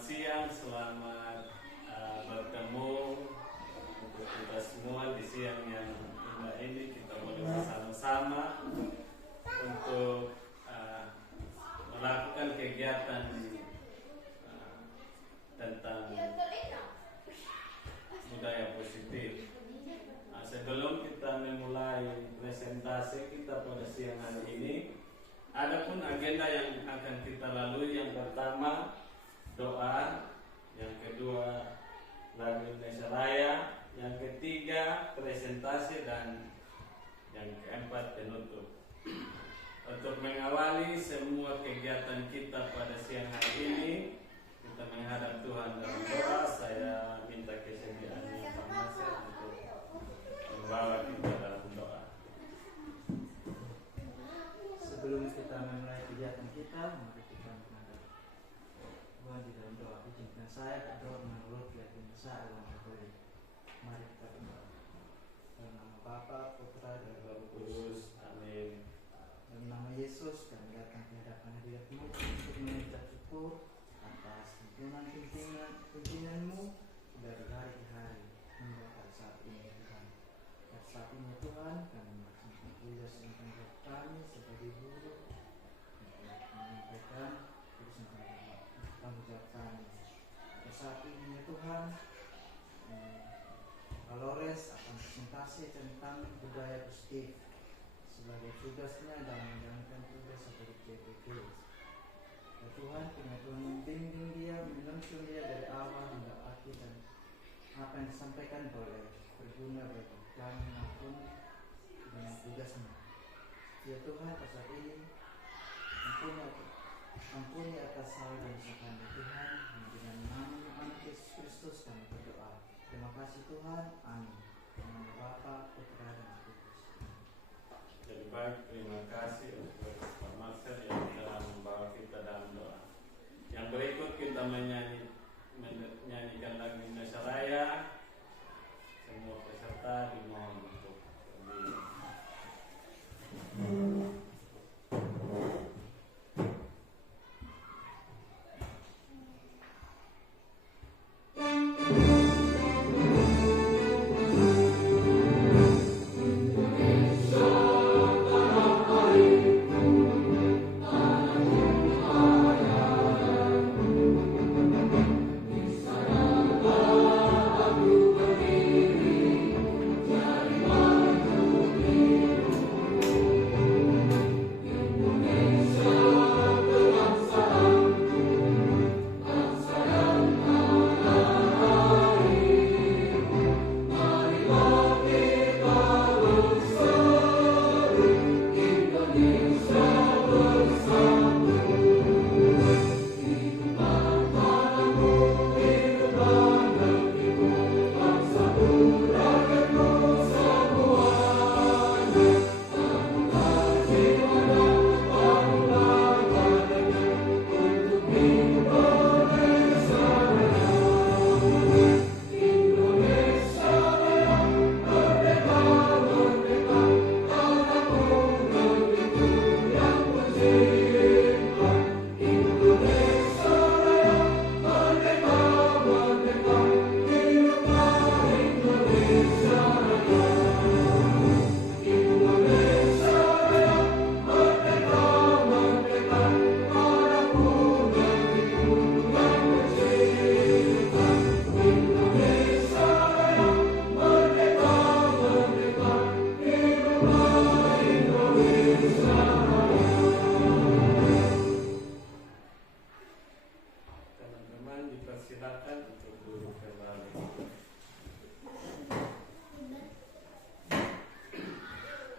Selamat siang, selamat bertemu untuk kita semua di siang yang indah ini. Kita boleh bersama-sama untuk melakukan kegiatan tentang budaya positif. Sebelum kita memulai presentasi kita pada siang hari ini, adapun agenda yang akan kita lalui, yang pertama doa, yang kedua lagu Indonesia Raya, yang ketiga presentasi, dan yang keempat penutup. Untuk mengawali semua kegiatan kita pada siang hari ini, kita menghadap Tuhan dalam doa. Saya minta kesediaannya Pak Marcel untuk membawa kita dalam doa. Sebelum kita memulai kegiatan kita, mari kita menghadap Tuhan di dalam doa. Izinkan saya berdoa menurut keyakinan saya dalam Katolik. Mari kita berdoa. Dalam nama Bapa, Putra, dan Roh Kudus. Amin. Dalam nama Yesus, kami datang ke hadapan hadirat-Mu untuk mengucap syukur atas pimpinanmu dari hari ke hari hingga pada saat ini, Tuhan. Pada saat ini, Tuhan, kami melaksanakan tugas yang kami sebagai guru untuk menyampaikan tulisan tanggung jawab kami. Pada saat ini, ya Tuhan, Pak Lores akan presentasi tentang budaya positif sebagai tugasnya dalam menjalankan tugas sebagai CPK. Ya Tuhan, kiranya Tuhan membimbing dia, menuntun dia dari awal hingga akhir, dan apa yang disampaikan boleh berguna bagi kami maupun dengan tugasnya. Ya Tuhan, pada saat ini ampuni atas salah dan dosa kami, Tuhan. Dengan nama Yesus Kristus kami berdoa. Terima kasih Tuhan. Amin. Nama Bapa, Putra, dan Roh Kudus. Jadi baik, terima kasih untuk Pak Marcel yang telah membawa kita dalam doa. Yang berikut kita menyanyikan lagu Indonesia Raya. Semua peserta dimohon untuk berdiri.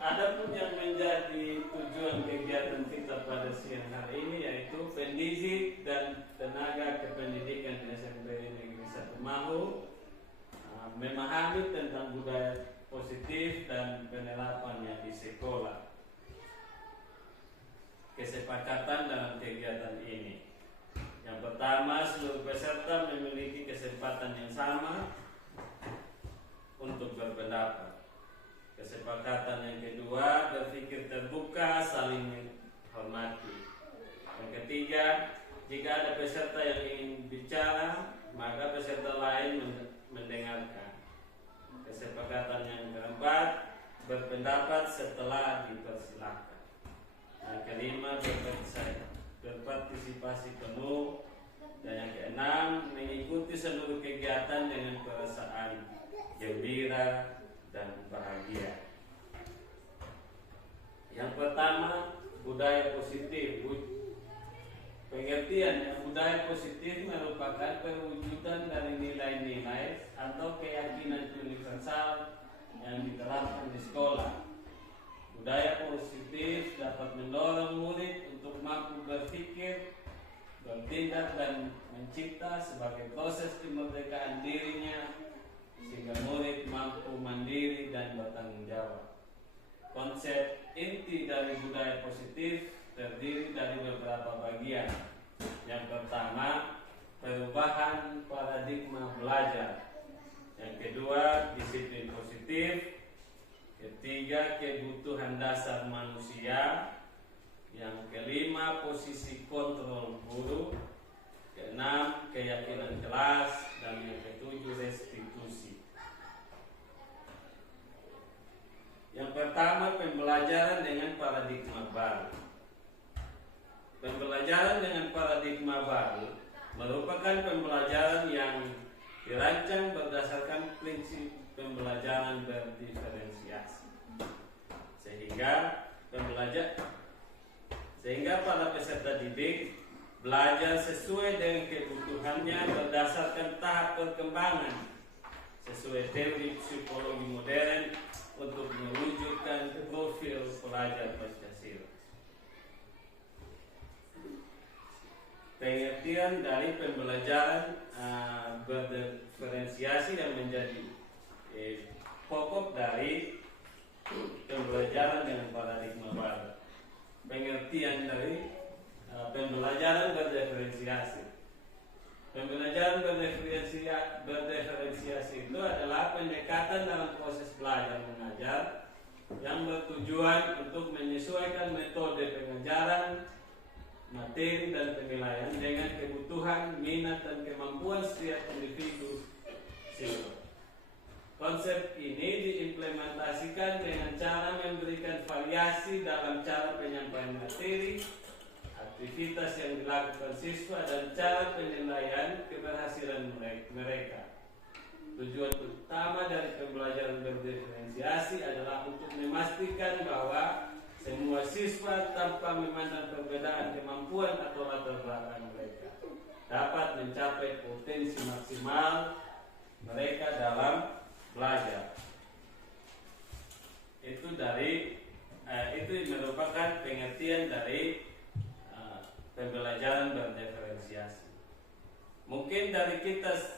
Adapun yang menjadi tujuan kegiatan kita pada siang hari ini yaitu pendidik dan tenaga kependidikan di SMP Negeri 1 Mahu memahami tentang budaya positif dan penerapannya di sekolah. Kesepakatan dalam kegiatan ini. Yang pertama, seluruh peserta memiliki kesempatan yang sama untuk berpendapat. Kesepakatan yang kedua, berpikir terbuka, saling menghormati. Yang ketiga, jika ada peserta yang ingin bicara lain mendengarkan. Kesepakatan yang keempat, berpendapat setelah dipersilahkan. Yang kelima, berpartisipasi penuh. Dan yang keenam, mengikuti seluruh kegiatan dengan perasaan gembira dan bahagia. Yang pertama, budaya positif. Pengertian budaya positif merupakan perwujudan dari nilai-nilai atau keyakinan universal yang diterapkan di sekolah. Budaya positif dapat mendorong murid untuk mampu berpikir, bertindak dan mencipta sebagai proses kemerdekaan dirinya, sehingga murid mampu mandiri dan bertanggung jawab. Konsep inti dari budaya positif terdiri dari beberapa bagian. Yang pertama, perubahan paradigma belajar. Yang kedua, disiplin positif. Ketiga, kebutuhan dasar manusia. Yang kelima, posisi kontrol guru. Keenam, keyakinan kelas. Dan yang ketujuh, restitusi. Yang pertama, pembelajaran dengan paradigma baru. Pembelajaran dengan paradigma baru merupakan pembelajaran yang dirancang berdasarkan prinsip pembelajaran berdiferensiasi. Sehingga para peserta didik belajar sesuai dengan kebutuhannya berdasarkan tahap perkembangan sesuai teori psikologi modern untuk mewujudkan profil pelajar Pancasila. Pengertian dari pembelajaran berdiferensiasi yang menjadi pokok dari pembelajaran dengan paradigma baru. Pengertian dari pembelajaran berdiferensiasi. Pembelajaran berdiferensiasi itu adalah pendekatan dalam proses belajar mengajar yang bertujuan untuk menyesuaikan metode pengajaran, materi dan penilaian dengan kebutuhan, minat dan kemampuan setiap individu siswa. Konsep ini diimplementasikan dengan cara memberikan variasi dalam cara penyampaian materi, aktivitas yang dilakukan siswa dan cara penilaian keberhasilan mereka. Tujuan utama dari pembelajaran berdiferensiasi adalah untuk memastikan bahwa semua siswa tanpa memandang perbedaan kemampuan atau latar belakang mereka dapat mencapai potensi maksimal mereka dalam belajar. Itu merupakan pengertian dari pembelajaran berdiferensiasi. Mungkin dari kita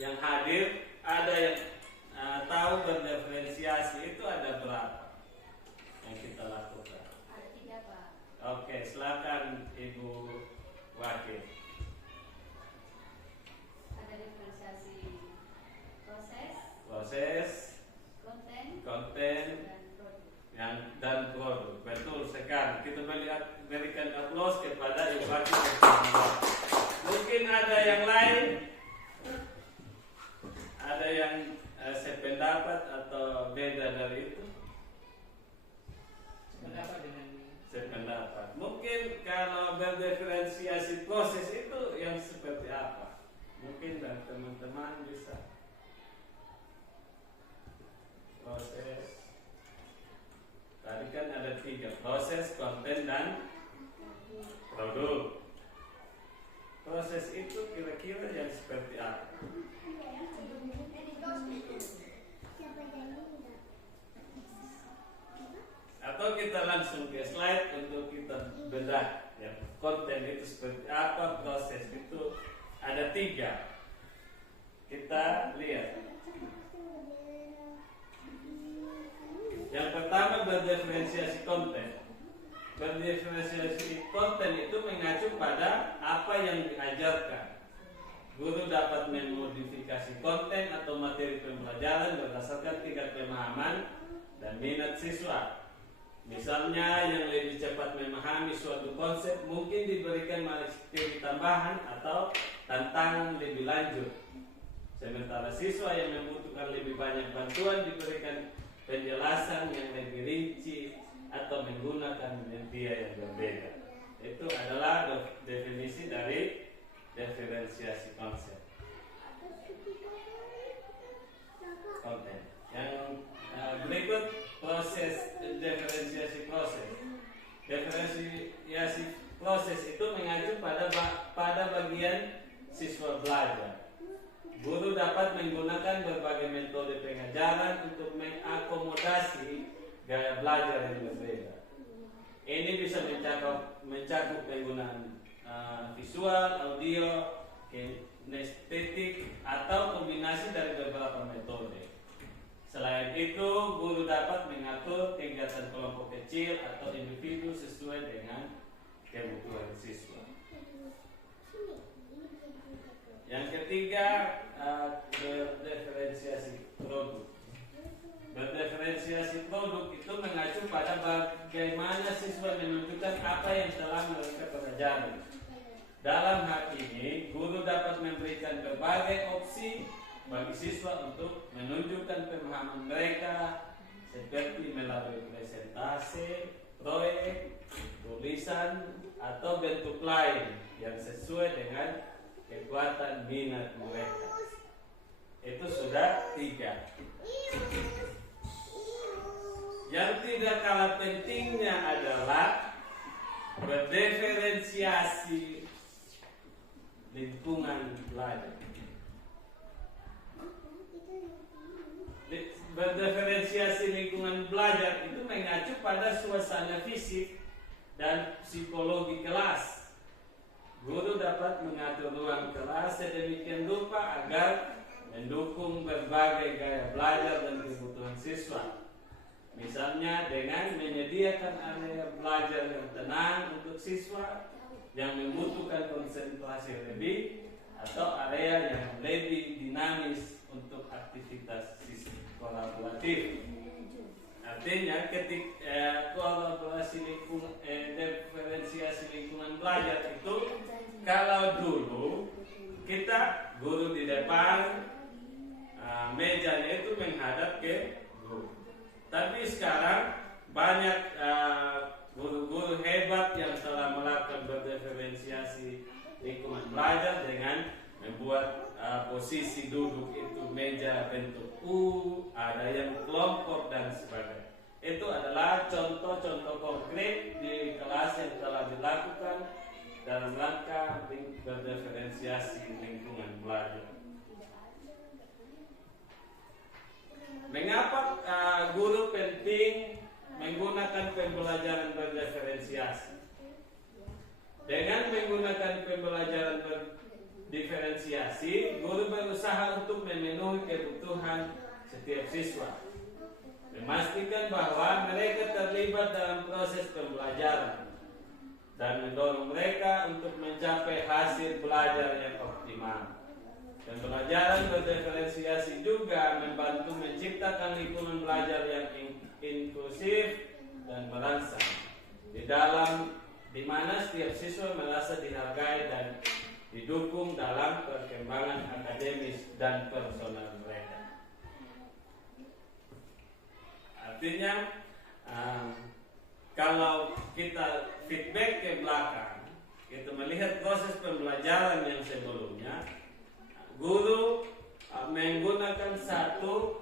yang hadir ada yang tahu berdiferensiasi itu ada berapa yang kita lakukan. Ada 3, Pak. Oke, silakan Ibu Wakil. Ada diferensiasi Proses, konten, konten, dan produk. dan produk. Betul sekali. Kita berikan aplaus kepada Ibu Wakil. Mungkin ada yang lain, ada yang sependapat atau beda dari itu. Sependapat. Mungkin kalau berdiferensiasi proses itu yang seperti apa? Mungkin dari teman-teman bisa. Proses. Tadi kan ada 3, proses, konten, dan produk. Proses itu kira-kira yang seperti apa? Atau kita langsung ke slide untuk kita bedah ya. Konten itu seperti apa, proses itu ada 3. Kita lihat. Yang pertama, berdiferensiasi konten. Berdiferensiasi konten itu mengacu pada apa yang diajarkan. Guru dapat memodifikasi konten atau materi pembelajaran berdasarkan tingkat pemahaman dan minat siswa. Misalnya yang lebih cepat memahami suatu konsep mungkin diberikan materi tambahan atau tantangan lebih lanjut. Sementara siswa yang membutuhkan lebih banyak bantuan diberikan penjelasan yang lebih rinci atau menggunakan media yang berbeda. Itu adalah definisi dari diferensiasi konsep. Konten. Yang berikut proses diferensiasi proses. Diferensiasi proses itu mengacu pada bagian siswa belajar. Guru dapat menggunakan berbagai metode pengajaran untuk mengakomodasi gaya belajar yang berbeda. Ini bisa mencakup penggunaan visual, audio, kinestetik, atau kombinasi dari beberapa metode. Selain itu, guru dapat mengatur kegiatan kelompok kecil atau individu sesuai dengan kebutuhan siswa. Yang ketiga, berdiferensiasi produk. Berdiferensiasi produk itu mengacu pada bagaimana siswa menunjukkan apa yang telah mereka pelajari. Dalam hal ini, guru dapat memberikan berbagai opsi bagi siswa untuk menunjukkan pemahaman mereka seperti melalui presentasi, proyek, tulisan, atau bentuk lain yang sesuai dengan kekuatan minat mereka. Itu sudah 3. Yang tidak kalah pentingnya adalah berdiferensiasi lingkungan belajar. Berdiferensiasi lingkungan belajar itu mengacu pada suasana fisik dan psikologi kelas. Guru dapat mengatur ruang kelas sedemikian rupa agar mendukung berbagai gaya belajar dan kebutuhan siswa. Misalnya dengan menyediakan area belajar yang tenang untuk siswa yang membutuhkan konsentrasi lebih, atau area yang lebih dinamis untuk aktivitas kolaboratif. Artinya kolaborasi diferensiasi lingkungan belajar itu, kalau dulu kita guru di depan, mejanya itu menghadap ke guru. Tapi sekarang banyak guru-guru hebat yang telah melakukan berdiferensiasi lingkungan belajar dengan membuat posisi duduk itu meja bentuk U, ada yang kelompok dan sebagainya. Itu adalah contoh-contoh konkret di kelas yang telah dilakukan dalam rangka berdiferensiasi lingkungan belajar. Mengapa guru penting menggunakan pembelajaran berdiferensiasi? Dengan menggunakan pembelajaran berdiferensiasi, guru berusaha untuk memenuhi kebutuhan setiap siswa, memastikan bahwa mereka terlibat dalam proses pembelajaran dan mendorong mereka untuk mencapai hasil belajar yang optimal. Pembelajaran berdiferensiasi juga membantu menciptakan lingkungan belajar yang inklusif dan merangsang, di mana setiap siswa merasa dihargai dan didukung dalam perkembangan akademis dan personal mereka. Artinya, kalau kita feedback ke belakang, kita melihat proses pembelajaran yang sebelumnya, guru menggunakan satu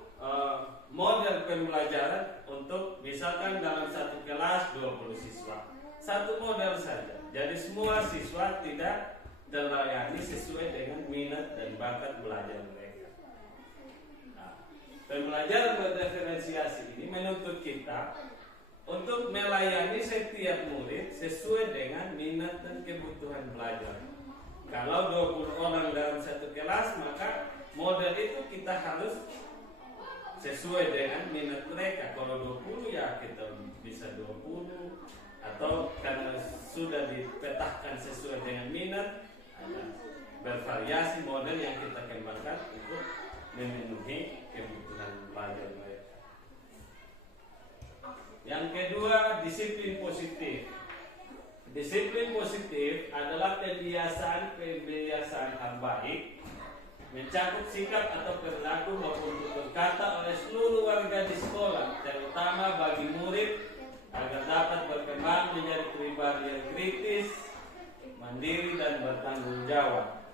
model pembelajaran untuk, misalkan dalam satu kelas 20 siswa, satu model saja. Jadi semua siswa tidak terlayani sesuai dengan minat dan bakat belajar mereka. Pembelajaran berdiferensiasi ini menuntut kita untuk melayani setiap murid sesuai dengan minat dan kebutuhan belajar. Kalau 20 orang dalam satu kelas, maka model itu kita harus sesuai dengan minat mereka. Kalau 20 ya kita bisa 20, atau karena sudah dipetahkan sesuai dengan minat, ada bervariasi model yang kita kembangkan untuk memenuhi kebutuhan belajar mereka. Yang kedua, disiplin positif. Disiplin positif adalah pembiasaan hal baik, mencakup sikap atau perilaku maupun tutur kata oleh seluruh warga di sekolah, terutama bagi murid agar dapat berkembang menjadi pribadi yang kritis, mandiri dan bertanggung jawab.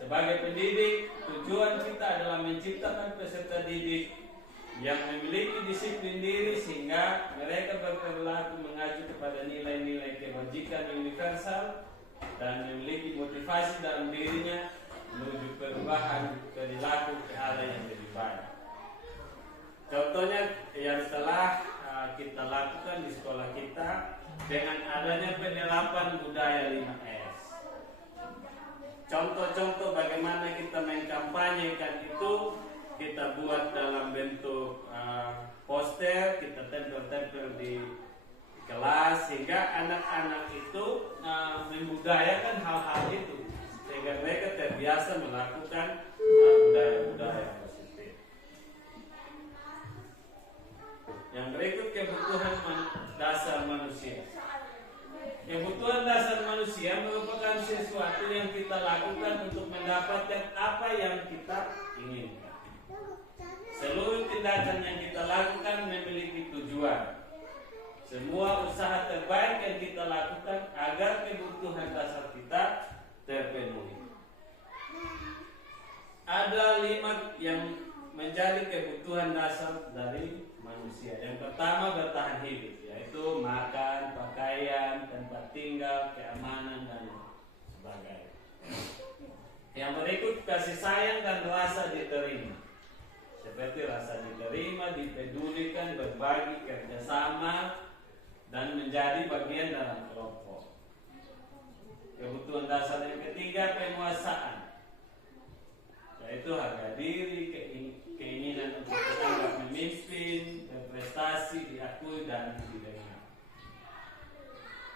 Sebagai pendidik, tujuan kita adalah menciptakan peserta didik yang memiliki disiplin diri sehingga mereka berperilaku mengacu kepada nilai-nilai kebajikan universal dan memiliki motivasi dalam dirinya menuju perubahan perilaku ke arah yang lebih baik. Contohnya yang telah kita lakukan di sekolah kita dengan adanya penerapan budaya 5S. Contoh-contoh bagaimana kita mengkampanyekan itu kita buat dalam bentuk poster, kita tempel-tempel di kelas sehingga anak-anak itu membudayakan hal-hal itu sehingga mereka terbiasa melakukan budaya-budaya positif. Yang berikut, kebutuhan dasar manusia. Kebutuhan dasar manusia merupakan sesuatu yang kita lakukan untuk mendapatkan apa yang kita inginkan. Seluruh tindakan yang kita lakukan memiliki tujuan. Semua usaha terbaik yang kita lakukan agar kebutuhan dasar kita terpenuhi. Ada 5 yang menjadi kebutuhan dasar dari manusia. Yang pertama, bertahan hidup, yaitu makan, pakaian, tempat tinggal, keamanan dan sebagainya. Yang berikut, kasih sayang dan rasa diterima, seperti rasa diterima, dipedulikan, berbagi, kerjasama, dan menjadi bagian dalam kelompok. Kebutuhan dasar yang ketiga, penguasaan, yaitu harga diri, keinginan untuk dianggap memimpin, berprestasi, diakui, dan didengar.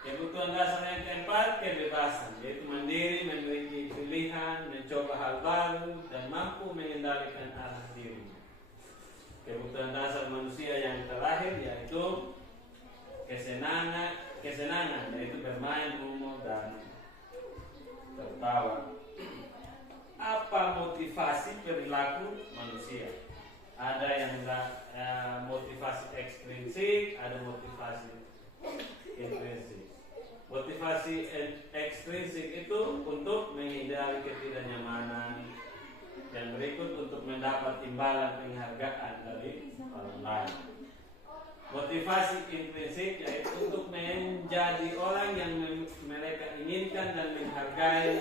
Kebutuhan dasar yang keempat, kebebasan, yaitu mandiri, memiliki pilihan, mencoba hal baru, dan mampu mengendalikan arah diri. Kebutuhan dasar manusia yang terakhir yaitu kesenangan, yaitu bermain, humor, dan tertawa. Apa motivasi perilaku manusia? Ada yang motivasi ekstrinsik, ada motivasi intrinsik. Motivasi ekstrinsik itu untuk menghindari ketidaknyamanan. Yang berikut, untuk mendapat imbalan penghargaan dari orang lain. Motivasi intrinsik yaitu untuk menjadi orang yang mereka inginkan dan menghargai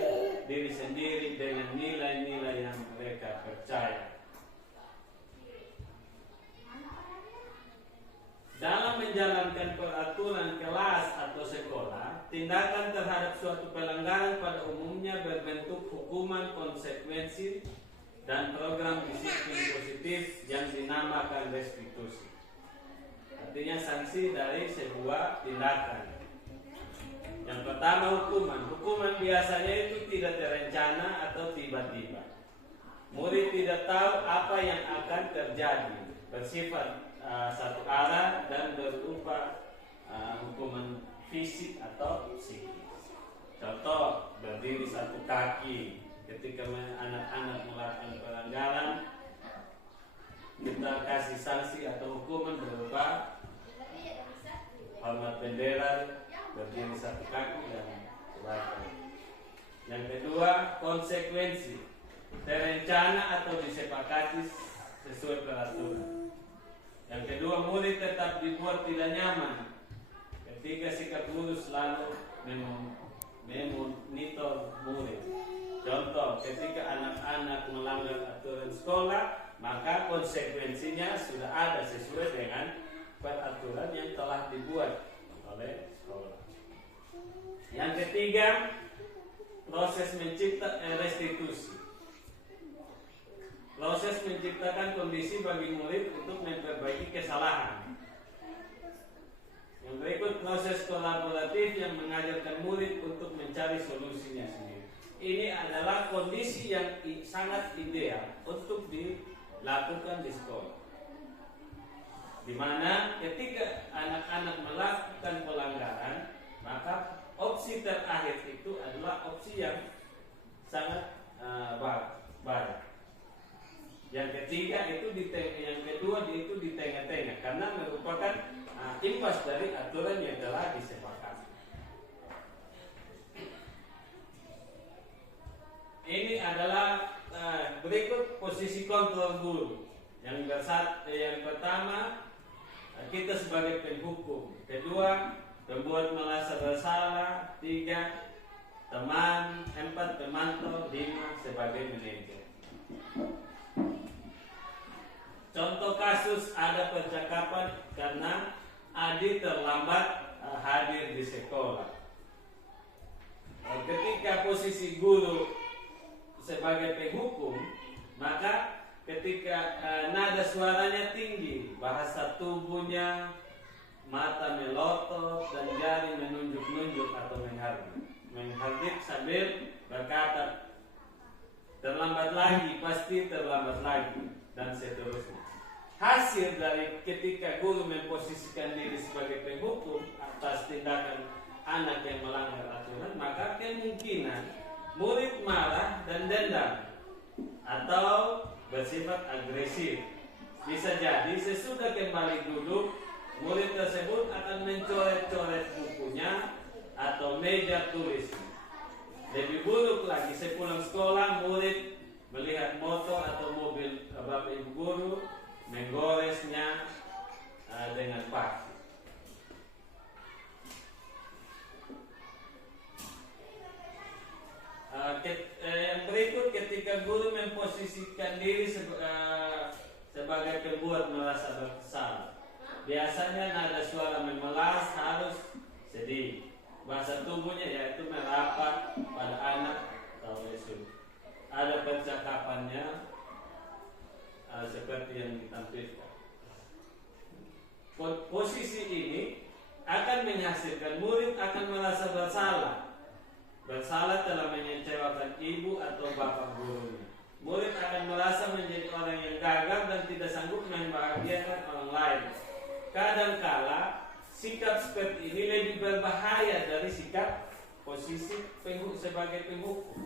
diri sendiri dengan nilai-nilai yang mereka percaya. Dalam menjalankan peraturan kelas atau sekolah, tindakan terhadap suatu pelanggaran pada umumnya berbentuk hukuman, konsekuensi, dan program disiplin positif yang dinamakan restitusi. Artinya sanksi dari sebuah tindakan. Yang pertama, hukuman. Hukuman biasanya itu tidak terencana atau tiba-tiba. Murid tidak tahu apa yang akan terjadi, bersifat satu arah dan berupa hukuman fisik atau psikis. Contoh, berdiri satu kaki. Ketika anak-anak melakukan pelanggaran, kita kasih sanksi atau hukuman berupa hormat bendera, berdiri satu kaki, dan sebagainya. Yang kedua, konsekuensi, terencana atau disepakati sesuai peraturan. Yang kedua, murid tetap dibuat tidak nyaman. Ketiga, sikap guru selalu memonitor murid. Contoh, ketika anak-anak melanggar aturan sekolah, maka konsekuensinya sudah ada sesuai dengan peraturan yang telah dibuat oleh sekolah. Yang ketiga, proses restitusi. Proses menciptakan kondisi bagi murid untuk memperbaiki kesalahan. Yang berikut, proses kolaboratif yang mengajarkan murid untuk mencari solusinya sendiri. Ini adalah kondisi yang sangat ideal untuk dilakukan di sekolah, di mana ketika anak anak melakukan pelanggaran, maka opsi terakhir itu adalah opsi yang sangat baik. Yang ketiga itu yang kedua itu di tengah-tengah karena merupakan imbas dari aturan yang telah disepakati. Ini adalah berikut posisi kontrol guru. Yang pertama, kita sebagai penghukum. Kedua, pembuat merasa bersalah. Tiga, teman. Empat, pemantau. Lima, sebagai manajer. Contoh kasus ada percakapan karena Adi terlambat hadir di sekolah. Ketika posisi guru sebagai penghukum, maka ketika nada suaranya tinggi, bahasa tubuhnya, mata melotot dan jari menunjuk-nunjuk atau menghardik sambil berkata, terlambat lagi, pasti terlambat lagi, dan seterusnya. Hasil dari ketika guru memposisikan diri sebagai penghukum atas tindakan anak yang melanggar aturan, maka kemungkinan murid marah dan dendam atau bersifat agresif. Bisa jadi sesudah kembali duduk, murid tersebut akan mencoret-coret bukunya atau meja tulisnya. Lebih buruk lagi, sepulang sekolah murid melihat motor atau mobil bapak ibu guru menggoresnya dengan pasir. Yang berikut, ketika guru memposisikan diri sebagai pembuat merasa bersalah, biasanya nada suara memelas, harus, sedih. Bahasa tubuhnya yaitu merapat pada anak atau lesu. Ada percakapannya seperti yang ditampilkan. Posisi ini akan menghasilkan murid akan merasa bersalah telah mengecewakan ibu atau bapak gurunya. Murid akan merasa menjadi orang yang gagal dan tidak sanggup membahagiakan orang lain. Kadangkala sikap seperti ini lebih berbahaya dari sikap posisi sebagai penghukum,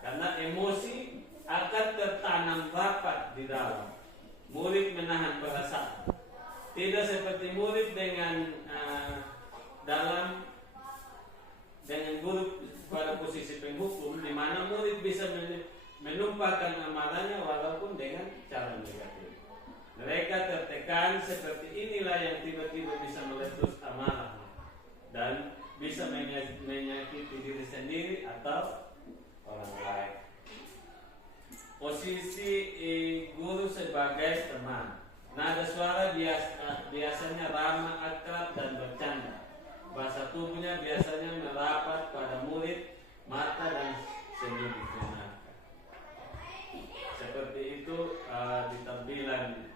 karena emosi akan tertanam rapat di dalam. Murid menahan perasaan, tidak seperti murid dengan guru pada posisi penghukum, di mana murid bisa menumpahkan amarahnya walaupun dengan cara negatif. Mereka tertekan seperti inilah yang tiba-tiba bisa meletus amarah dan bisa menyakiti diri sendiri atau orang lain. Posisi guru sebagai teman. Nada suara biasanya ramah, akrab dan bercanda. Bahasa tubuhnya biasanya merapat pada murid, mata dan senyum menyenangkan. Seperti itu di tampilan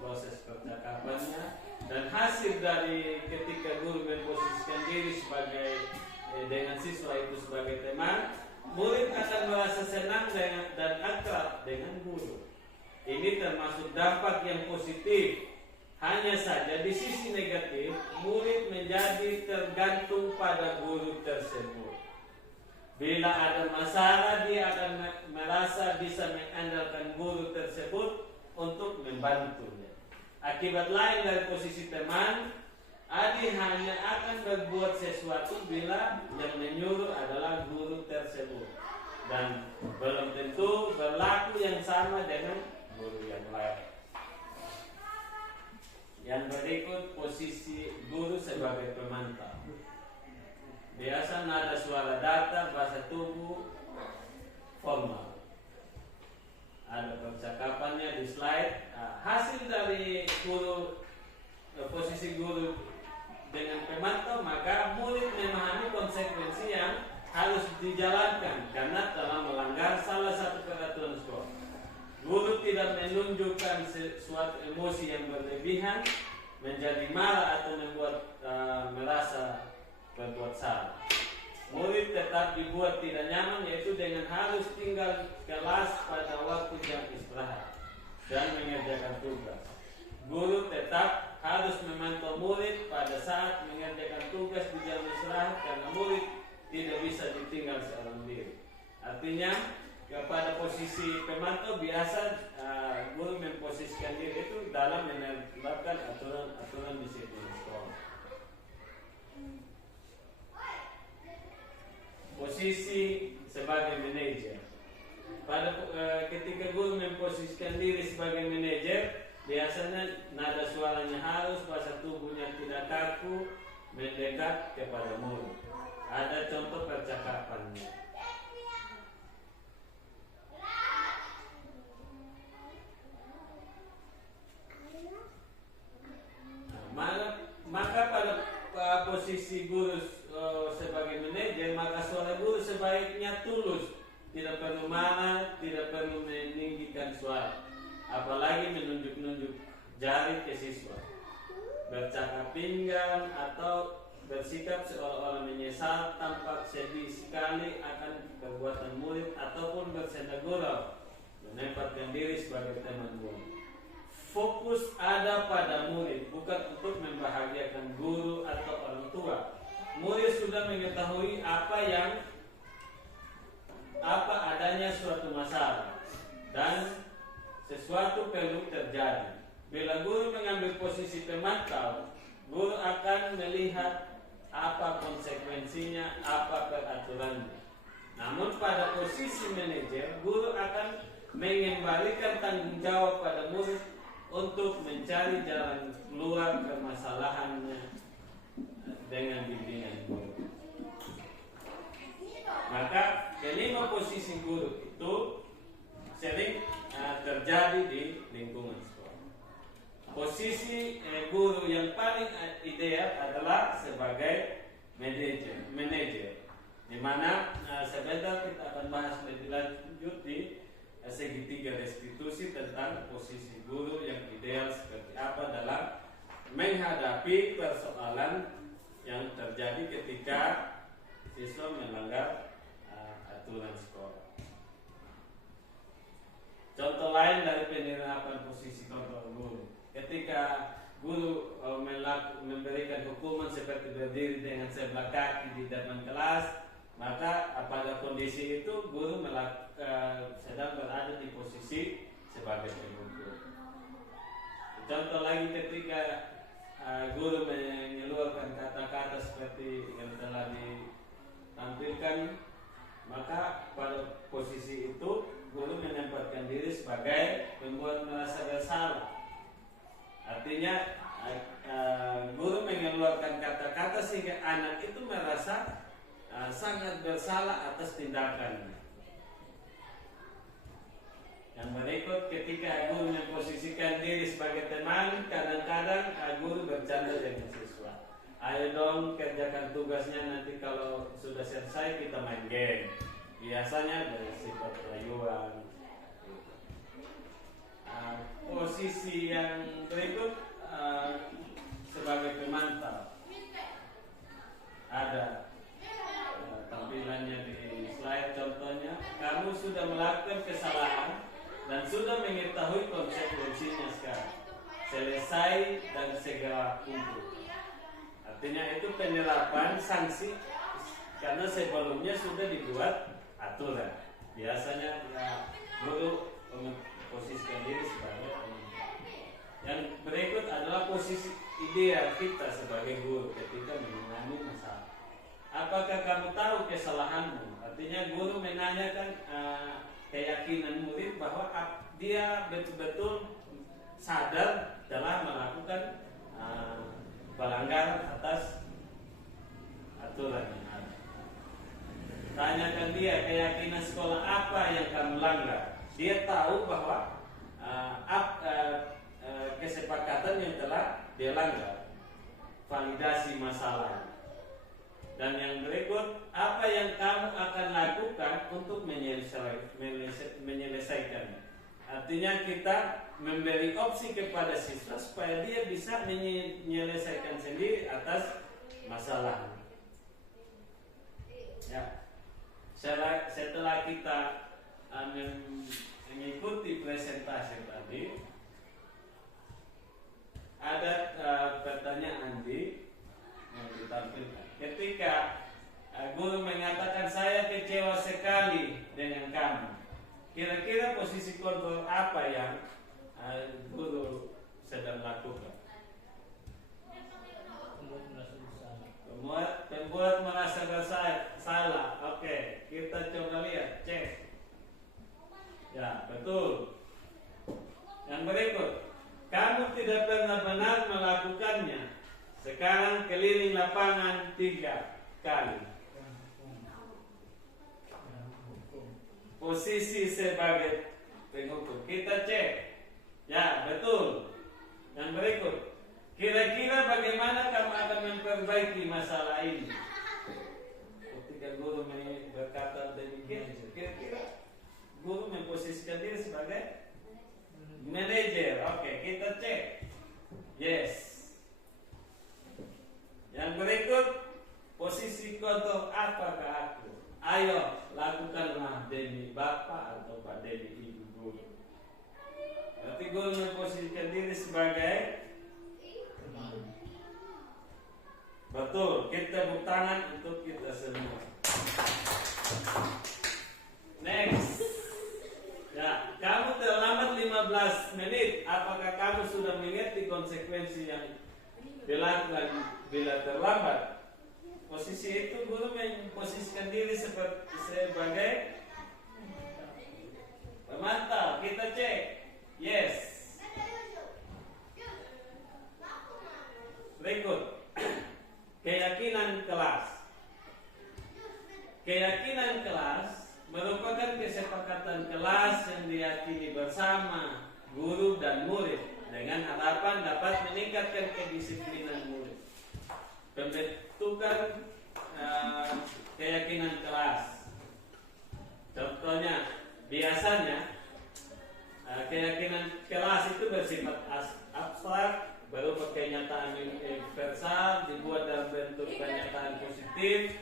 proses percakapannya, dan hasil dari ketika guru memposisikan diri sebagai dengan siswa itu sebagai teman, murid akan merasa senang dan akrab dengan guru. Ini termasuk dampak yang positif. Hanya saja di sisi negatif, murid menjadi tergantung pada guru tersebut. Bila ada masalah, dia akan merasa bisa mengandalkan guru tersebut untuk membantunya. Akibat lain dari posisi teman, Adi hanya akan berbuat sesuatu bila yang menyuruh adalah guru tersebut, dan belum tentu berlaku yang sama dengan guru yang lain. Yang berikut, posisi guru sebagai pemantau. Biasa nada suara datar, bahasa tubuh formal. Ada percakapannya di slide. Hasil dari posisi guru dengan pemantau, maka murid memahami konsekuensi yang harus dijalankan karena telah melanggar salah satu peraturan sekolah. Guru tidak menunjukkan suatu emosi yang berlebihan, menjadi marah atau membuat merasa berbuat salah. Murid tetap dibuat tidak nyaman, yaitu dengan harus tinggal kelas pada waktu jam istirahat dan mengerjakan tugas. Guru tetap harus Artinya kepada posisi pemantau biasa guru memposisikan diri itu dalam menerapkan aturan disiplin sekolah. Posisi sebagai manajer. Ketika guru memposisikan diri sebagai manajer, biasanya nada suaranya halus, bahasa tubuhnya tidak kaku, mendekat kepada murid. Ada contoh percakapannya. Maka pada posisi guru sebagai manajer, maka suara guru sebaiknya tulus, tidak perlu marah, tidak perlu meninggikan suara, apalagi menunjuk-nunjuk jari ke siswa, bercakap pinggang atau bersikap seolah-olah menyesal, tampak sedih sekali akan perbuatan murid, ataupun bersenda gurau, menempatkan diri sebagai teman murid. Fokus ada pada murid, bukan untuk membahagiakan guru atau orang tua. Murid sudah mengetahui apa adanya suatu masalah dan sesuatu perlu terjadi. Bila guru mengambil posisi pemantau, guru akan melihat apa konsekuensinya, apa peraturannya. Namun pada posisi manajer, guru akan mengembalikan tanggung jawab pada murid untuk mencari jalan keluar permasalahannya dengan bimbingan guru. Maka kelima posisi guru itu sering terjadi di lingkungan sekolah. Posisi guru yang paling ideal adalah sebagai manajer, di mana sebentar kita akan bahas lebih lanjut di segitiga restitusi tentang posisi guru yang ideal seperti apa dalam menghadapi persoalan yang terjadi ketika siswa melanggar aturan sekolah. Contoh lain dari penerapan posisi kontrol guru, ketika guru memberikan hukuman seperti berdiri dengan sebelah kaki di depan kelas, maka pada kondisi itu guru sedang berada di posisi sebagai pemukul. Contoh lagi ketika guru mengeluarkan kata-kata seperti yang telah ditampilkan, maka pada posisi itu guru menempatkan diri sebagai pembuat merasa bersalah. Artinya guru mengeluarkan kata-kata sehingga anak itu merasa sangat bersalah atas tindakannya. Yang berikut, ketika guru memposisikan diri sebagai teman, kadang-kadang guru bercanda dengan siswa. Ayo dong kerjakan tugasnya, nanti kalau sudah selesai kita main game. Biasanya bersifat rayuan. Posisi yang berikut sebagai pemantau. Ada tampilannya di slide, contohnya kamu sudah melakukan kesalahan dan sudah mengetahui konsekuensinya sekarang. Selesai dan segera kumpul. Artinya itu penerapan sanksi karena sebelumnya sudah dibuat aturan. Biasanya guru memposisikan diri sebagai pemantau. Yang berikut adalah posisi ideal kita sebagai guru ketika menangani masalah. Apakah kamu tahu kesalahanmu? Artinya guru menanyakan keyakinan murid bahwa dia betul-betul sadar telah melakukan pelanggaran atas aturan yang ada. Tanyakan dia keyakinan sekolah apa yang kamu langgar. Dia tahu bahwa kesepakatan yang telah dia langgar. Validasi masalah. Dan yang berikut, apa yang kamu akan lakukan untuk menyelesaikannya. Artinya kita memberi opsi kepada siswa supaya dia bisa menyelesaikan sendiri atas masalah. Ya. Setelah kita mengikuti presentasi tadi, ada pertanyaan yang ditampilkan. Ketika guru mengatakan saya kecewa sekali dengan Sekarang keliling lapangan 3 kali. Posisi sebagai penghukum. Kita cek. Ya, betul. Yang berikut. Kira-kira bagaimana kamu akan memperbaiki masalah ini? Ketika guru berkata demikian, kira-kira guru memposisikan diri sebagai manajer. Oke, kita cek. Yes. Yang berikut, posisi kotor apakah aku? Ayo, lakukanlah demi bapak atau pak demi ibu guru. Berarti guru memposisikan diri sebagai betul. Kita tepuk tangan untuk kita semua. Next. Ya, kamu terlambat 15 menit. Apakah kamu sudah mengerti konsekuensi yang dilakukan bila terlambat? Posisi itu guru memposisikan diri sebagai pemantau. Kita cek. Yes. Berikut. Keyakinan kelas. Keyakinan kelas merupakan kesepakatan kelas yang diyakini bersama guru dan murid dengan harapan dapat meningkatkan kedisiplinan murid. Pembentukan keyakinan kelas. Contohnya, biasanya keyakinan kelas itu bersifat abstrak, berupa kenyataan universal, dibuat dalam bentuk pernyataan positif,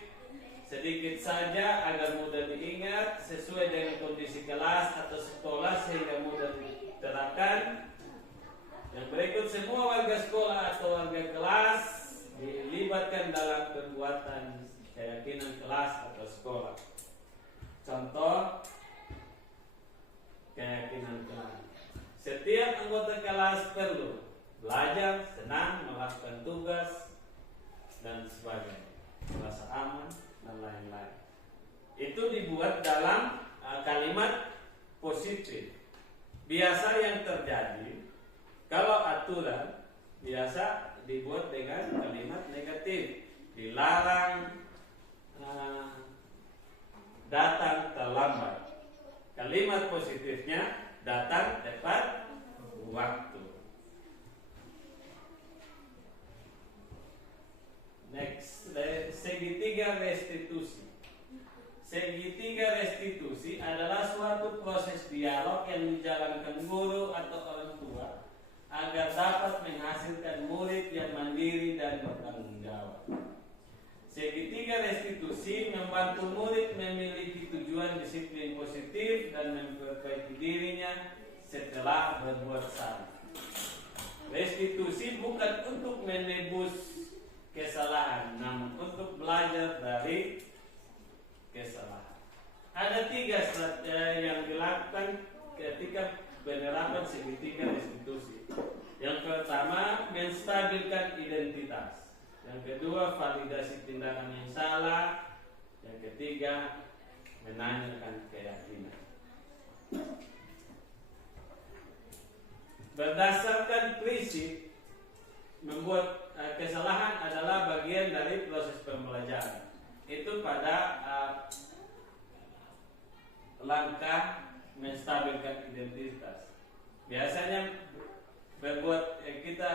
sedikit saja agar mudah diingat, sesuai dengan kondisi kelas atau sekolah sehingga mudah diterapkan. Yang berikut, semua warga sekolah atau warga kelas dilibatkan dalam perbuatan keyakinan kelas atau sekolah. Contoh keyakinan kelas. Setiap anggota kelas perlu belajar, senang, melakukan tugas, dan sebagainya, merasa aman, dan lain-lain. Itu dibuat dalam kalimat positif. Biasa yang terjadi kalau aturan biasa dibuat dengan kalimat negatif. Dilarang datang terlambat. Kalimat positifnya datang tepat waktu. Next, segitiga restitusi. Segitiga restitusi adalah suatu proses dialog yang dijalankan guru atau orang tua agar dapat menghasilkan murid yang mandiri dan bertanggung jawab. Segitiga restitusi membantu murid memiliki tujuan disiplin positif dan memperbaiki dirinya setelah berbuat salah. Restitusi bukan untuk menebus kesalahan, namun untuk belajar dari kesalahan. Ada 3 strategi yang dilakukan ketika penerapan segitiga restitusi. Yang pertama, menstabilkan identitas. Yang kedua, validasi tindakan yang salah. Yang ketiga, menanyakan keyakinan. Berdasarkan prinsip, membuat kesalahan adalah bagian dari proses pembelajaran. Itu pada langkah menstabilkan identitas. Biasanya kita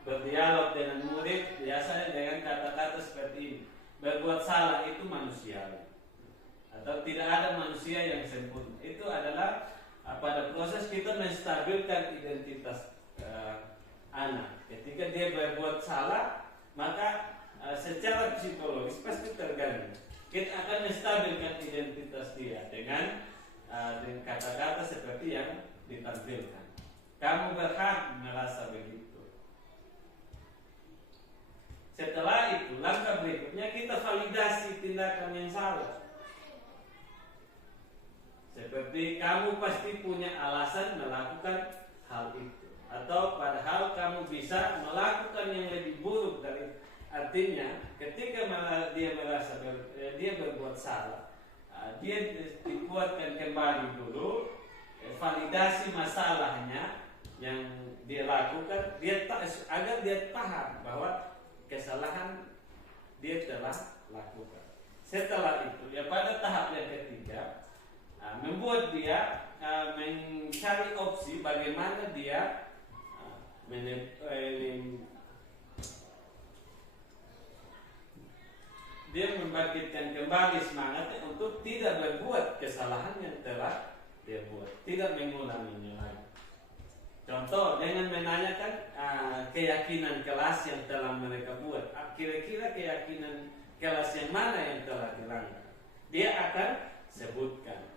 berdialog dengan murid biasanya dengan kata-kata seperti ini. Berbuat salah itu manusiawi, atau tidak ada manusia yang sempurna. Itu adalah pada proses kita menstabilkan identitas anak. Ketika dia berbuat salah, maka secara psikologis pasti terganggu. Kita akan menstabilkan identitas dia dengan kata-kata seperti yang ditampilkan. Kamu berhak merasa begitu. Setelah itu, langkah berikutnya kita validasi tindakan yang salah. Seperti kamu pasti punya alasan melakukan hal itu, atau padahal kamu bisa melakukan yang lebih buruk dari. Artinya, ketika dia merasa dia berbuat salah, dia dikuatkan kembali dulu, validasi masalahnya, yang dia lakukan, agar dia paham bahwa kesalahan dia telah lakukan. Setelah itu, ya pada tahap yang ketiga, membuat dia mencari opsi bagaimana dia dia membangkitkan kembali semangatnya untuk tidak berbuat kesalahan yang telah dia buat, tidak mengulanginya lagi. Contoh, dengan menanyakan keyakinan kelas yang telah mereka buat, kira-kira keyakinan kelas yang mana yang telah dilanggar, dia akan sebutkan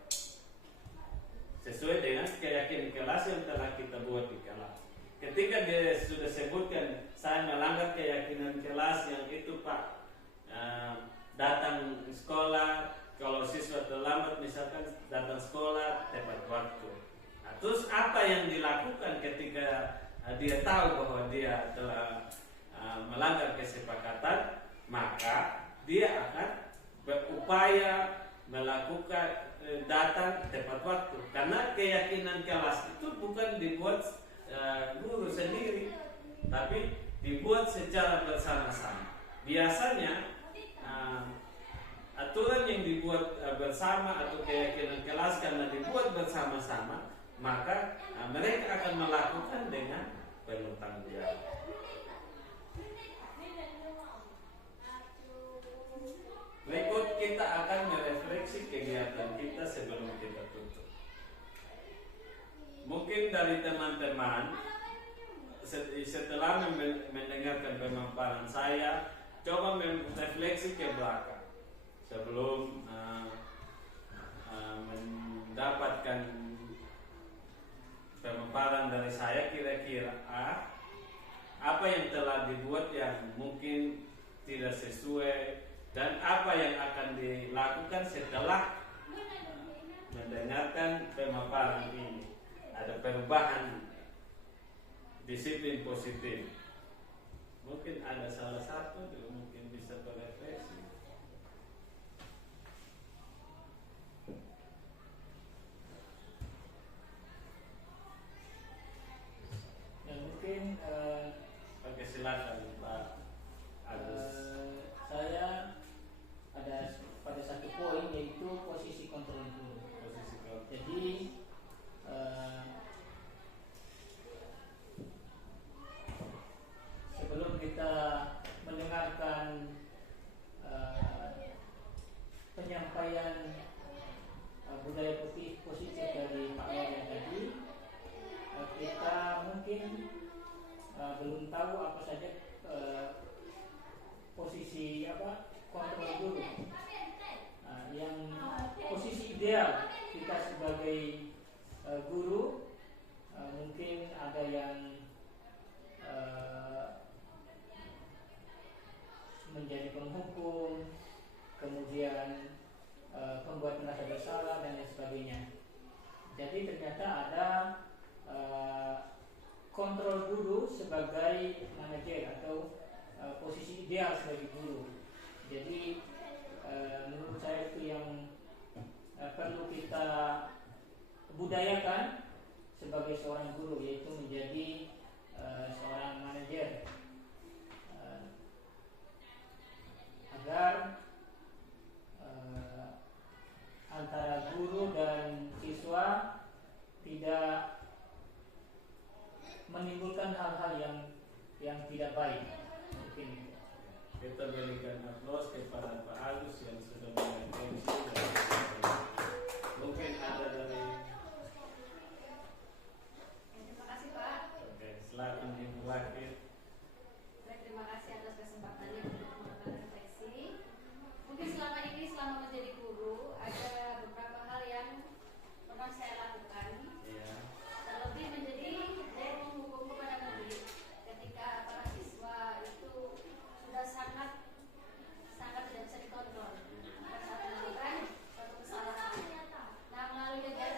sesuai dengan keyakinan kelas yang telah kita buat di kelas. Ketika dia sudah sebutkan, saya melanggar keyakinan kelas yang itu Pak, datang sekolah, kalau siswa terlambat misalkan datang sekolah tepat waktu. Nah, terus apa yang dilakukan ketika dia tahu bahwa dia telah melanggar kesepakatan, maka dia akan berupaya melakukan datang tepat waktu, karena keyakinan kelas itu bukan dibuat guru sendiri, tapi dibuat secara bersama-sama. Biasanya aturan yang dibuat bersama atau keyakinan kelas karena dibuat bersama-sama, maka mereka akan melakukan dengan penuh tanggung jawab. Berikut kita akan merefleksi kegiatan kita sebelum kita tutup. Mungkin dari teman-teman setelah mendengarkan pemaparan saya, coba merefleksi ke belakang sebelum mendapatkan pemaparan dari saya. Kira-kira apa yang telah dibuat yang mungkin tidak sesuai, dan apa yang akan dilakukan setelah mendengarkan pemaparan ini. Ada perubahan disiplin positif. Mungkin ada salah satu yang mungkin bisa berefleksi. Ya mungkin Oke, silakan Pak Agus. saya ada pada satu poin, yaitu posisi kontrol guru. Posisi kontrol. Jadi sebelum kita mendengarkan penyampaian budaya positif dari Pak Wayan tadi, kita mungkin belum tahu apa saja posisi kontrol guru. Yang posisi ideal kita sebagai guru, mungkin ada yang menjadi penghukum, kemudian pembuat merasa bersalah dan lain sebagainya. Jadi ternyata ada kontrol guru sebagai manajer atau posisi ideal sebagai guru. Jadi menurut saya itu yang perlu kita budayakan sebagai seorang guru, yaitu menjadi seorang manajer, agar antara guru dan siswa tidak menimbulkan hal-hal yang tidak baik. Mungkin Kita berikan aplaus kepada Pak Agus yang sudah merefleksi. Mungkin ada dari. Terima kasih Pak. Oke, silakan Ibu Wakil. Baik, terima kasih atas kesempatannya untuk melakukan refleksi. Mungkin selama ini, selama menjadi guru, ada beberapa hal yang pernah saya lakukan. Iya. Terlebih menjadi saya menghukum kepada murid ketika para siswa itu sudah sangat tidak bisa dikontrol pada saat melakukan suatu kesalahan. Nah, melalui kegiatan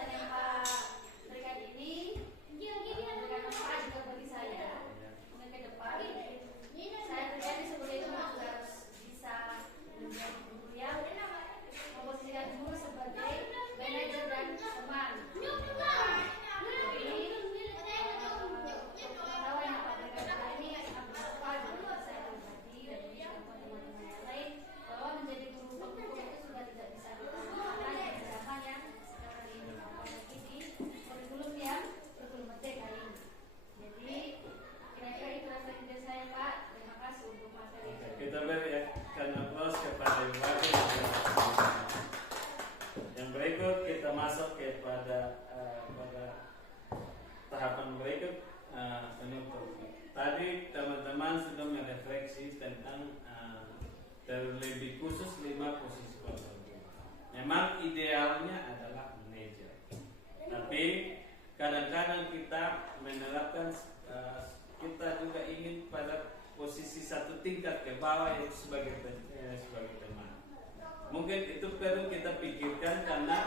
lebih khusus 5 posisi kontrol guru. Memang idealnya adalah manajer, tapi kadang-kadang kita menerapkan kita juga ingin pada posisi satu tingkat ke bawah, yaitu sebagai teman. Mungkin itu perlu kita pikirkan karena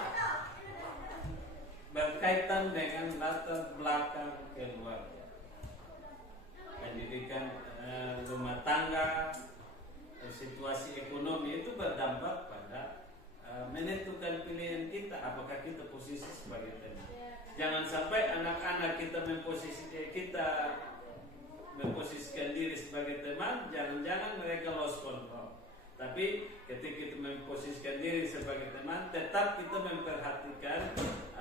berkaitan dengan latar belakang keluarga, pendidikan rumah tangga, situasi ekonomi itu berdampak pada menentukan pilihan kita, apakah kita posisi sebagai teman. Jangan sampai anak-anak kita memposisikan diri sebagai teman, jangan-jangan mereka lost control. Tapi ketika kita memposisikan diri sebagai teman, tetap kita memperhatikan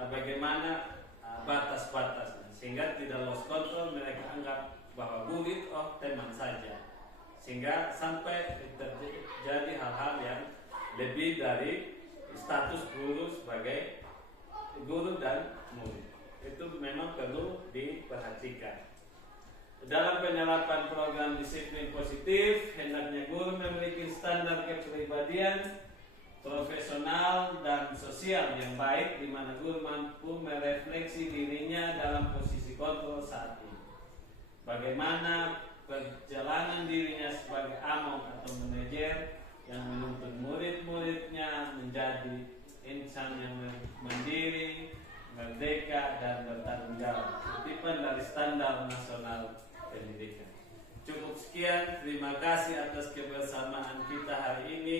bagaimana batas-batasnya, sehingga tidak lost control. Mereka anggap bahwa murid teman saja, sehingga sampai terjadi hal-hal yang lebih dari status guru sebagai guru dan murid. Itu memang perlu diperhatikan. Dalam penerapan program disiplin positif, hendaknya guru memiliki standar kepribadian profesional dan sosial yang baik, di mana guru mampu merefleksi dirinya dalam posisi kontrol saat ini. Bagaimana perjalanan dirinya sebagai among atau manajer yang menuntut murid-muridnya menjadi insan yang mandiri, merdeka, dan bertanggung jawab, kutipan dari Standar Nasional Pendidikan. Cukup sekian, terima kasih atas kebersamaan kita hari ini.